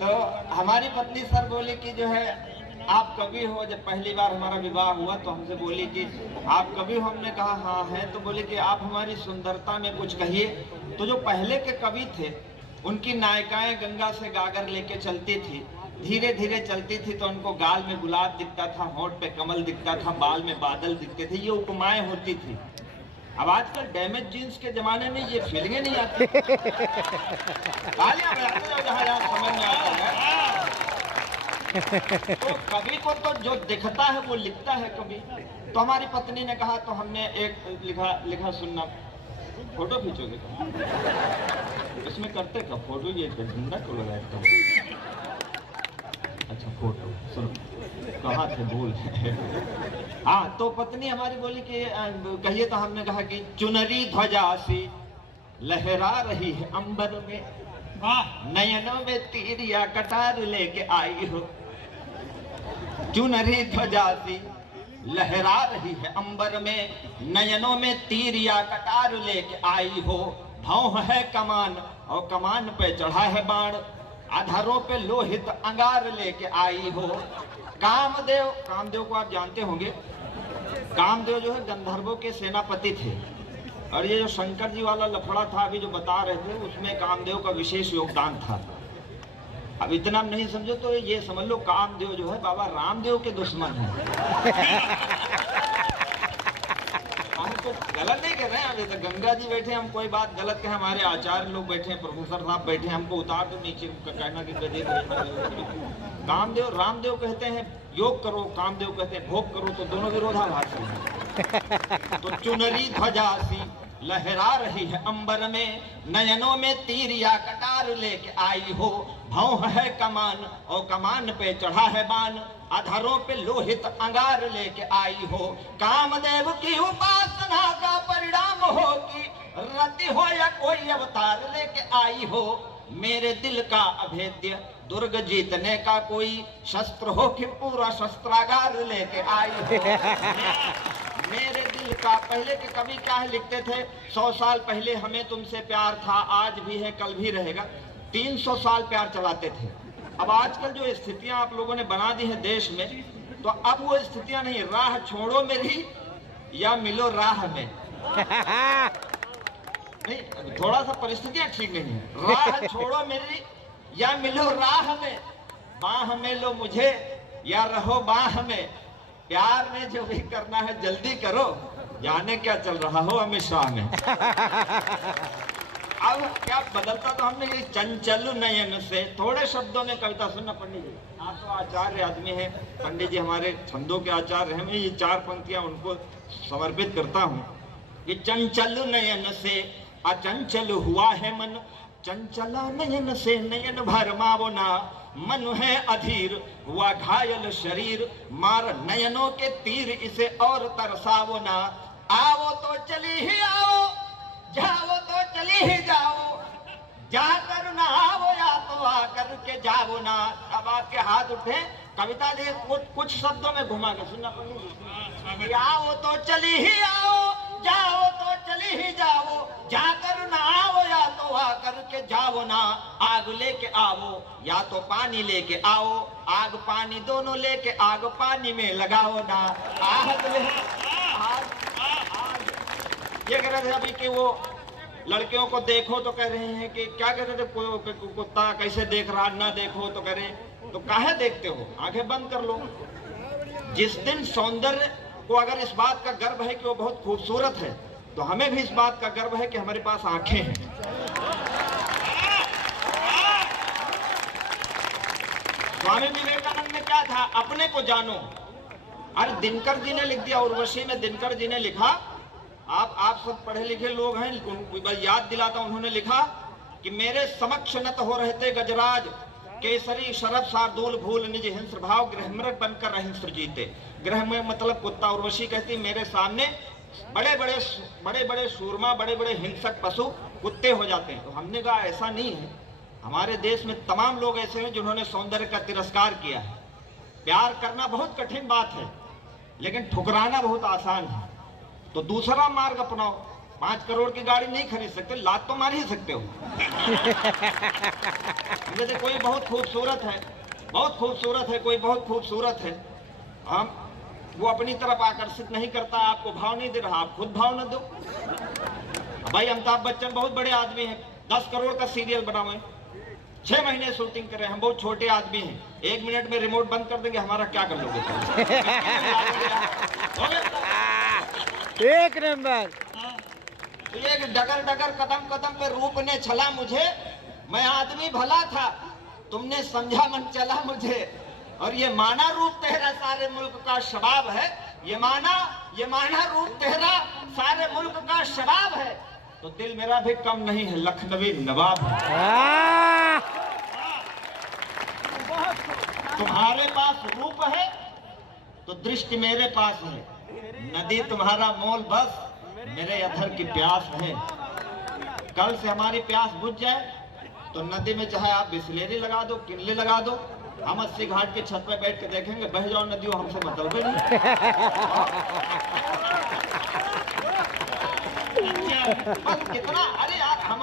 तो हमारी पत्नी सर बोली कि जो है आप कवि हो। जब पहली बार हमारा विवाह हुआ तो हमसे बोली कि आप कवि हो। हमने कहा हाँ है। तो बोली कि आप हमारी सुंदरता में कुछ कहिए। तो जो पहले के कवि थे उनकी नायिकाएं गंगा से गागर लेके चलती थी, धीरे धीरे चलती थी, तो उनको गाल में गुलाब दिखता था, होंठ पे कमल दिखता था, बाल में बादल दिखते थे, ये उपमाएं होती थी। अब आजकल डैमेज जीन्स के जमाने में ये फीलिंगें नहीं आती। तालियां बजाते जाओ जहां जहां समझ में आता है। तो कवि को तो जो दिखता है वो लिखता है कवि। तो हमारी पत्नी ने कहा, तो हमने एक लिखा सुनना। फोटो खींचोगे इसमें करते क्या? फोटो ये धंधा को लगाता। अच्छा फोटो सुनो, कहाँ थे भूल। हाँ, तो पत्नी हमारी बोली कि कहिए। तो हमने कहा कि चुनरी ध्वजा सी लहरा रही है अंबर में, नयनों में तीर या कटार लेके आई हो। चुनरी ध्वजा सी लहरा रही है अंबर में, नयनों में तीर या कटार लेके आई हो। भौं है कमान और कमान पे चढ़ा है बाण, आधारों पे लोहित अंगार लेके आई हो। कामदेव, कामदेव को आप जानते होंगे। कामदेव जो है गंधर्वों के सेनापति थे। और ये जो शंकर जी वाला लफड़ा था अभी जो बता रहे थे, उसमें कामदेव का विशेष योगदान था। अब इतना नहीं समझो तो ये समझ लो कामदेव जो है बाबा रामदेव के दुश्मन है। हम तो गलत नहीं कर रहे हैं। अभी तो गंगा जी बैठे, हम कोई बात गलत कहें, हमारे आचार्य लोग बैठे हैं, प्रोफेसर साहब बैठे हैं, हमको उतार दो नीचे, कहना कि गधे कामदेव रामदेव कहते हैं योग करो, कामदेव कहते हैं भोग करो, तो दोनों विरोधाभासी हैं। तो चुनरी ध्वजा सी लहरा रही है अंबर में, नयनों में तीर या कटार लेके आई हो। भौं है कमान और कमान पे चढ़ा है बाण, आधारों पे लोहित अंगार लेके आई हो। कामदेव की उपासना का परिणाम हो कि रति हो या कोई अवतार लेके आई हो। मेरे दिल का अभेद्य दुर्ग जीतने का कोई शस्त्र हो कि पूरा शस्त्रागार लेके आई हो। मेरे दिल का, पहले के कवि क्या है लिखते थे, 100 साल पहले हमें तुमसे प्यार था, आज भी है कल भी रहेगा। 300 साल प्यार चलाते थे। अब आजकल जो स्थितियां आप लोगों ने बना दी है देश में, तो अब वो स्थितियां नहीं, राह छोड़ो मेरी या मिलो राह में। नहीं, थोड़ा सा परिस्थितियां ठीक नहीं है। राह छोड़ो मेरी या मिलो राह में, बाह में लो मुझे या रहो बाह में। प्यार में जो भी करना है जल्दी करो, जाने क्या चल रहा हो अमित शाह में। अब क्या बदलता तो हमने ये चंचल नयन से। थोड़े शब्दों में कविता सुनना पंडित जी, आप तो आचार्य आदमी हैं, पंडित जी हमारे छंदों के आचार्य हैं। मैं ये 4 पंक्तियां उनको समर्पित करता हूँ कि चंचल नयन से अचंचल हुआ है मन, चंचला नयन से नयन भरमावो ना। मन है अधीर हुआ घायल शरीर, मार नयनों के तीर इसे और तरसावो ना। आओ तो चली ही आओ, जाओ तो चली ही जाओ, जाकर ना आओ या तो आकर के जाओ ना। अब आपके हाथ उठे, कविता जी कुछ शब्दों में घुमा के सुनना पड़ेगा। आओ तो चली ही आओ, जाओ तो चली ही जाओ, जाकर ना आओ या तो आकर के जाओ ना। आग लेके आओ या तो पानी लेके आओ, आग पानी दोनों लेके आग पानी में लगाओ ना। आग ले आग, आग। ये कह रहे थे अभी कि वो लड़कियों को देखो तो कह रहे हैं कि क्या कह रहे थे, कुत्ता कैसे देख रहा, ना देखो तो कह रहे हैं, तो काहे देखते हो, आंखें बंद कर लो। जिस दिन सौंदर्य को अगर इस बात का गर्व है कि वो बहुत खूबसूरत है, तो हमें भी इस बात का गर्व है कि हमारे पास आंखें हैं। स्वामी विवेकानंद ने क्या था, अपने को जानो। अरे दिनकर जी ने लिख दिया, उर्वशी में दिनकर जी ने लिखा, आप सब पढ़े लिखे लोग हैं, उनको याद दिलाता, उन्होंने लिखा कि मेरे समक्ष नत हो रहते गजराज, केसरी शरब शार्दूल भूल निज हिंस भाव, गृहमृग बनकर अहिंस जीते। ग्रह में मतलब कुत्ता। उर्वशी कहती मेरे सामने बड़े बड़े सूरमा, बड़े बड़े हिंसक पशु कुत्ते हो जाते हैं। तो हमने कहा ऐसा नहीं है, हमारे देश में तमाम लोग ऐसे हैं जिन्होंने सौंदर्य का तिरस्कार किया है। प्यार करना बहुत कठिन बात है, लेकिन ठुकराना बहुत आसान है। तो दूसरा मार्ग अपनाओ। 5 करोड़ की गाड़ी नहीं खरीद सकते, लात तो मार ही सकते हो। जैसे कोई बहुत खूबसूरत है, बहुत खूबसूरत है, कोई बहुत खूबसूरत है, हम वो अपनी तरफ आकर्षित नहीं करता, आपको भाव नहीं दे रहा, आप खुद भाव न दो। भाई अमिताभ बच्चन बहुत बड़े आदमी हैं, 10 करोड़ का सीरियल बना हुआ है, 6 महीने शूटिंग कर रहे हैं, हम बहुत छोटे आदमी हैं, 1 मिनट में रिमोट बंद कर देंगे, हमारा क्या कर लोगे? एक नंबर। तो ये डगर डगर कदम कदम पे रूप ने छला मुझे, मैं आदमी भला था, तुमने समझा मन चला मुझे, और ये माना रूप तेरा सारे मुल्क का शबाब है, ये माना रूप तेरा सारे मुल्क का शबाब है, तो दिल मेरा भी कम नहीं है, लखनवी नवाब है। तुम्हारे पास रूप है तो दृष्टि मेरे पास है, नदी तुम्हारा मोल बस मेरे अधर की प्यास है। कल से हमारी प्यास बुझ जाए तो नदी में चाहे आप बिस्लेरी लगा दो, किनले लगा दो, हम 80 घाट के छत पे बैठ के देखेंगे, बह जाओ नदियों, हमसे मतलब ही नहीं। बस कितना, अरे यार हम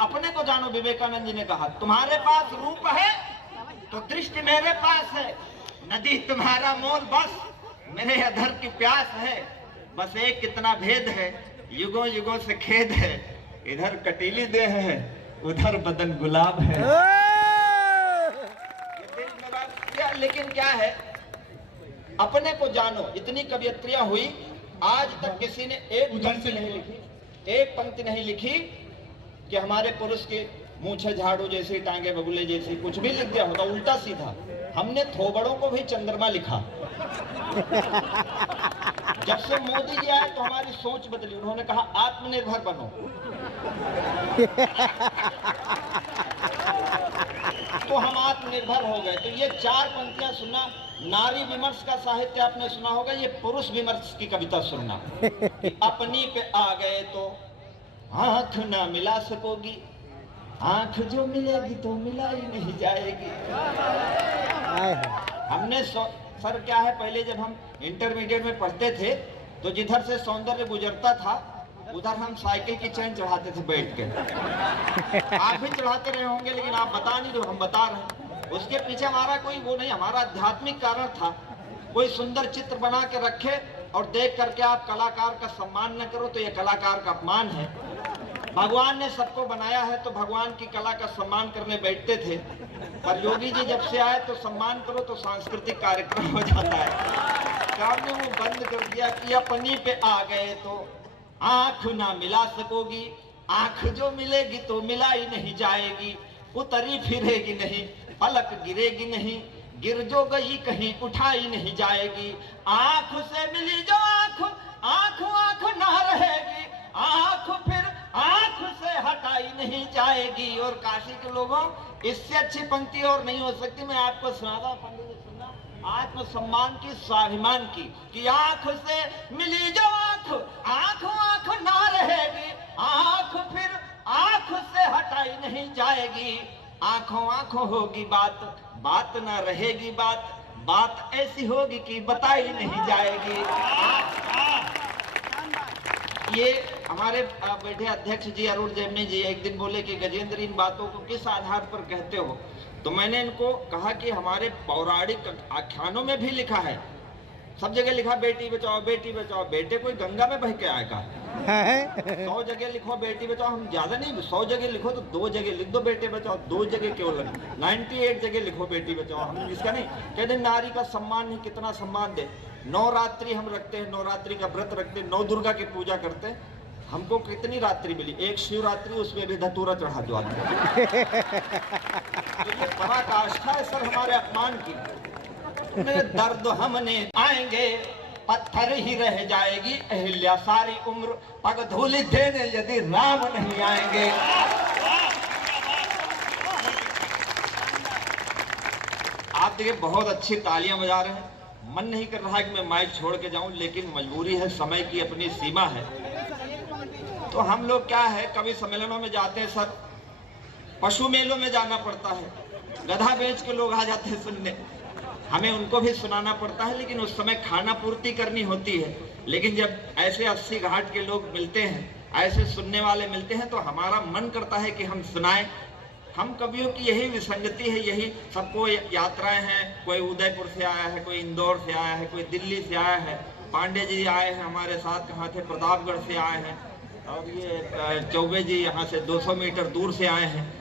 अपने को जानो। विवेकानंद जी ने कहा तुम्हारे पास रूप है तो दृष्टि मेरे पास है, नदी तुम्हारा मोल बस मेरे अधर की प्यास है, बस एक कितना भेद है, युगों युगों से खेद है, इधर कटीली देह है उधर बदन गुलाब है। लेकिन क्या है, अपने को जानो। इतनी कवियत्रियां हुई, आज तक किसी ने एक उधर से नहीं लिखी, एक पंक्ति नहीं लिखी कि हमारे पुरुष के मूछे झाड़ू जैसे, टांगे बगुले जैसे, कुछ भी लिख दिया होगा उल्टा सीधा। हमने थोबड़ों को भी चंद्रमा लिखा। जब से मोदी जी आए तो हमारी सोच बदली, उन्होंने कहा आत्मनिर्भर बनो। तो हम आत्मनिर्भर हो गए। तो ये 4 पंक्तियां सुनना, नारी विमर्श का साहित्य आपने सुना होगा, ये पुरुष विमर्श की कविता सुनना। अपनी पे आ गए तो आंख ना मिला सकोगी, आंख जो मिलेगी तो मिलाई नहीं जाएगी। हमने सर क्या है, पहले जब हम इंटरमीडिएट में पढ़ते थे तो जिधर से सौंदर्य गुजरता था उधर हम साइकिल की चेन चढ़ाते थे बैठ के। आप भी चढ़ाते रहे होंगे, लेकिन आप बता नहीं रहे, हम बता रहे हैं। उसके पीछे हमारा कोई वो नहीं, हमारा आध्यात्मिक कारण था। कोई सुंदर चित्र बना के रखे और देख करके आप कलाकार का सम्मान न करो तो ये कलाकार का अपमान है। भगवान ने सबको बनाया है तो भगवान की कला का सम्मान करने बैठते थे, पर योगी जी जब से आए तो सम्मान करो तो सांस्कृतिक कार्यक्रम हो जाता है। काम ने वो बंद कर दिया कि अपनी पे आ गए तो आंख ना मिला सकोगी, आंख जो मिलेगी तो मिलाई नहीं जाएगी, उतरी फिरेगी नहीं, पलक गिरेगी नहीं, गिर जो गई कहीं उठाई नहीं जाएगी। आंख से मिली जो आंख, आंख आंख ना रहेगी, आंख फिर आंख से हटाई नहीं जाएगी। और काशी के लोगों, इससे अच्छी पंक्ति और नहीं हो सकती। मैं आपको सुनाता, पंडित जी सुनना, आत्मसम्मान की, स्वाभिमान की, कि आंख से मिली जो आंख, आंख आंख ना रहेगी, आंख फिर आंख से हटाई नहीं जाएगी। आंखों आंखों होगी बात, बात ना रहेगी बात, बात ऐसी होगी कि बताई नहीं जाएगी। ये हमारे बैठे अध्यक्ष जी अरुण जेमनी जी एक दिन बोले कि गजेंद्र इन बातों को किस आधार पर कहते हो, तो मैंने इनको कहा कि हमारे पौराणिक आख्यानों में भी लिखा है, सब जगह लिखा बेटी बचाओ बेटी बचाओ। बेटे कोई गंगा में बह के आएगा? 100 जगह लिखो बेटी बचाओ, हम ज्यादा नहीं, 100 जगह लिखो तो 2 जगह लिख दो बेटे बचाओ, 2 जगह केवल 98 जगह लिखो बेटी बचाओ। हम इसका नहीं कहते नारी का सम्मान नहीं, कितना सम्मान दे। नवरात्रि हम रखते हैं, नवरात्रि का व्रत रखते हैं, 9 दुर्गा की पूजा करते हैं। हमको कितनी रात्रि मिली? एक शिवरात्रि, उसमें भी धतूरा चढ़ा दो आदमी। तो ये पराकाष्ठा है सर हमारे अपमान की। दर्द हमने आएंगे, पत्थर ही रह जाएगी अहिल्या सारी उम्र, पग धूलि देने यदि राम नहीं आएंगे। आप देखिए बहुत अच्छी तालियां बजा रहे हैं, मन नहीं कर रहा है कि मैं माइक छोड़ के जाऊं, लेकिन मजबूरी है, समय की अपनी सीमा है। तो हम लोग क्या है, कभी सम्मेलनों में जाते हैं सर, पशु मेलों में जाना पड़ता है, गधा बेच के लोग आ जाते हैं सुनने, हमें उनको भी सुनाना पड़ता है, लेकिन उस समय खाना पूर्ति करनी होती है। लेकिन जब ऐसे 80 घाट के लोग मिलते हैं ऐसे सुनने वाले मिलते हैं तो हमारा मन करता है कि हम सुनाएं। हम कवियों की यही विसंगति है, यही सबको यात्राएं हैं, कोई उदयपुर से आया है, कोई इंदौर से आया है, कोई दिल्ली से आया है। पांडे जी आए हैं हमारे साथ, कहाँ थे, प्रतापगढ़ से आए हैं। और ये चौबे जी यहाँ से 200 मीटर दूर से आए हैं।